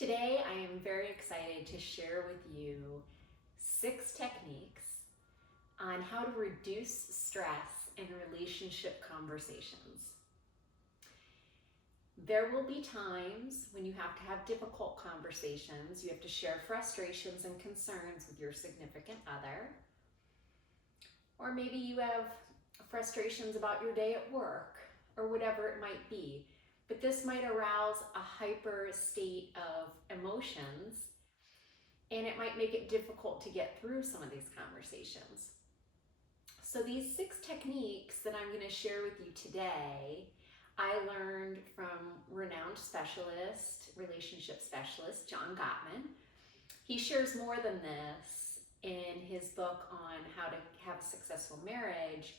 Today, I am very excited to share with you 6 techniques on how to reduce stress in relationship conversations. There will be times when you have to have difficult conversations. You have to share frustrations and concerns with your significant other. Or maybe you have frustrations about your day at work or whatever it might be. But this might arouse a hyper state of emotions, and it might make it difficult to get through some of these conversations. So these 6 techniques that I'm going to share with you today, I learned from renowned specialist, relationship specialist, John Gottman. He shares more than this in his book on how to have a successful marriage.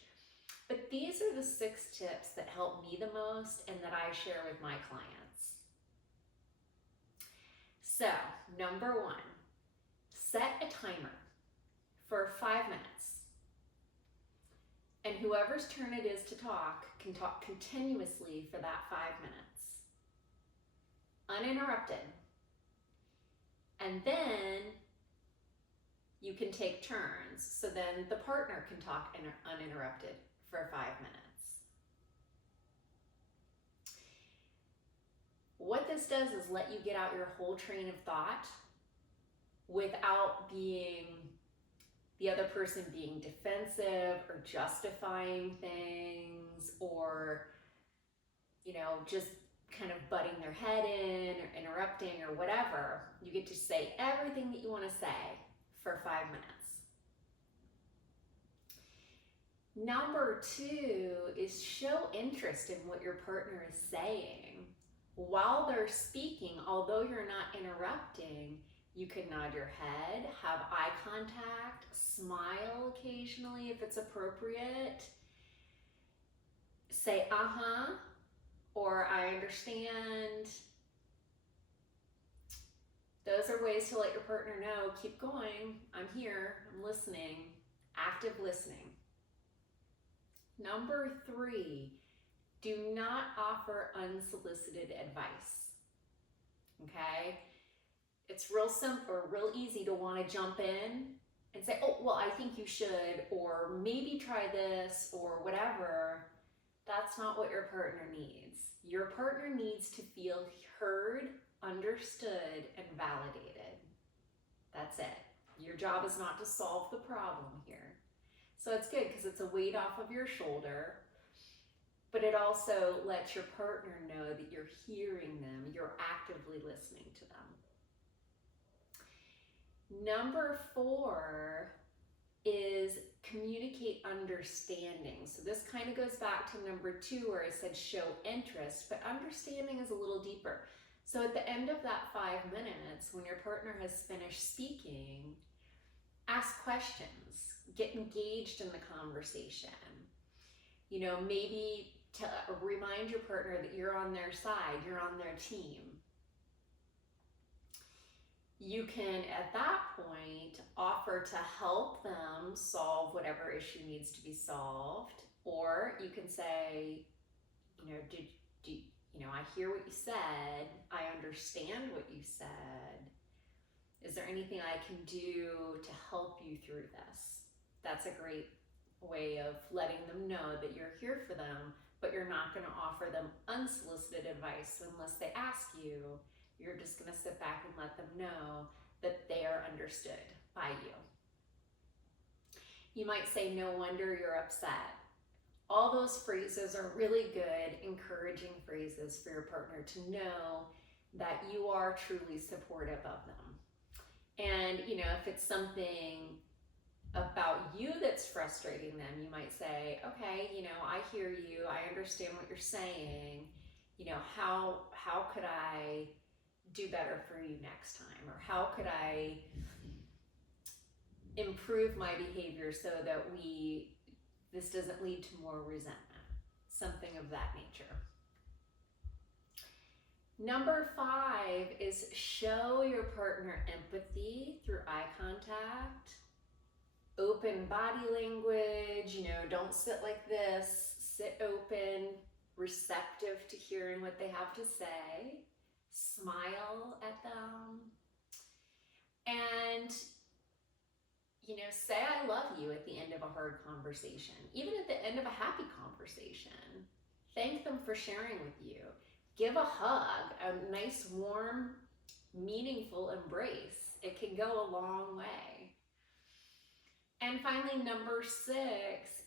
But these are the 6 tips that help me the most and that I share with my clients. So, number 1, set a timer for 5 minutes. And whoever's turn it is to talk can talk continuously for that 5 minutes, uninterrupted. And then you can take turns, so then the partner can talk uninterrupted for 5 minutes. What this does is let you get out your whole train of thought without the other person being defensive or justifying things or, just kind of butting their head in or interrupting or whatever. You get to say everything that you want to say for 5 minutes. Number 2 is show interest in what your partner is saying. While they're speaking, although you're not interrupting, you can nod your head, have eye contact, smile occasionally if it's appropriate. Say, uh-huh, or I understand. Those are ways to let your partner know, keep going, I'm here, I'm listening, active listening. Number 3, do not offer unsolicited advice, okay? It's real simple or real easy to want to jump in and say, oh, well, I think you should, or maybe try this, or whatever. That's not what your partner needs. Your partner needs to feel heard, understood, and validated. That's it. Your job is not to solve the problem here. So it's good because it's a weight off of your shoulder, but it also lets your partner know that you're hearing them, you're actively listening to them. Number 4 is communicate understanding. So this kind of goes back to number 2 where I said show interest, but understanding is a little deeper. So at the end of that 5 minutes, when your partner has finished speaking, ask questions, get engaged in the conversation. Maybe to remind your partner that you're on their side, you're on their team. You can, at that point, offer to help them solve whatever issue needs to be solved, or you can say, I hear what you said, I understand what you said. Is there anything I can do to help you through this? That's a great way of letting them know that you're here for them, but you're not going to offer them unsolicited advice. So unless they ask you, you're just going to sit back and let them know that they are understood by you. You might say, no wonder you're upset. All those phrases are really good, encouraging phrases for your partner to know that you are truly supportive of them. And, if it's something about you that's frustrating them, you might say, okay, I hear you, I understand what you're saying, how could I do better for you next time? Or how could I improve my behavior so that this doesn't lead to more resentment? Something of that nature. Number 5 is show your partner empathy through eye contact, open body language, don't sit like this, sit open, receptive to hearing what they have to say. smile at them, and say I love you at the end of a hard conversation, even at the end of a happy conversation. Thank them for sharing with you. Give a hug, a nice, warm, meaningful embrace. It can go a long way. And finally, number 6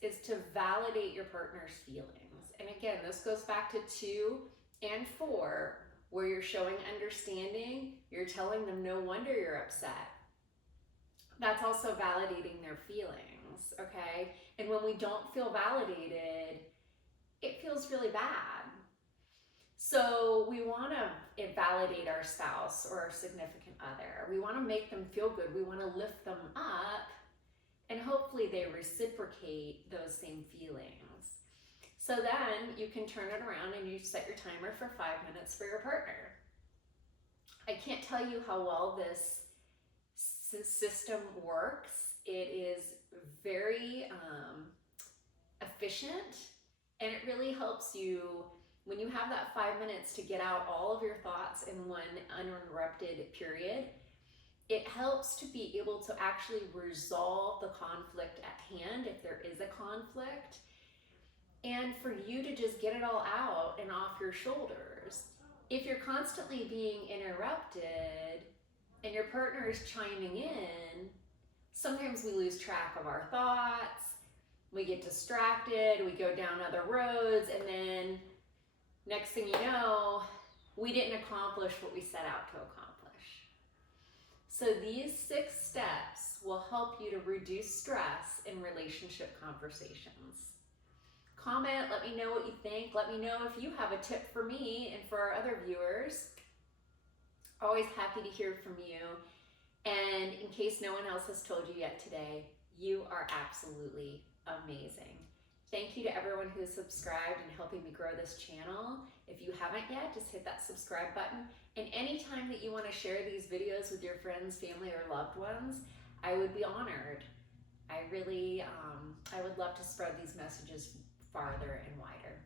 is to validate your partner's feelings. And again, this goes back to 2 and 4, where you're showing understanding, you're telling them no wonder you're upset. That's also validating their feelings, okay? And when we don't feel validated, it feels really bad. So we want to validate our spouse or our significant other. We want to make them feel good. We want to lift them up, and hopefully they reciprocate those same feelings. So then you can turn it around and you set your timer for 5 minutes for your partner. I can't tell you how well this system works. It is very efficient, and it really helps you when you have that 5 minutes to get out all of your thoughts in one uninterrupted period. It helps to be able to actually resolve the conflict at hand if there is a conflict, and for you to just get it all out and off your shoulders. If you're constantly being interrupted and your partner is chiming in, sometimes we lose track of our thoughts, we get distracted, we go down other roads, and then next thing you know, we didn't accomplish what we set out to accomplish. So these 6 steps will help you to reduce stress in relationship conversations. Comment, let me know what you think. Let me know if you have a tip for me and for our other viewers. Always happy to hear from you. And in case no one else has told you yet today, you are absolutely amazing. Thank you to everyone who has subscribed and helping me grow this channel. If you haven't yet, just hit that subscribe button. And anytime that you want to share these videos with your friends, family, or loved ones, I would be honored. I would love to spread these messages farther and wider.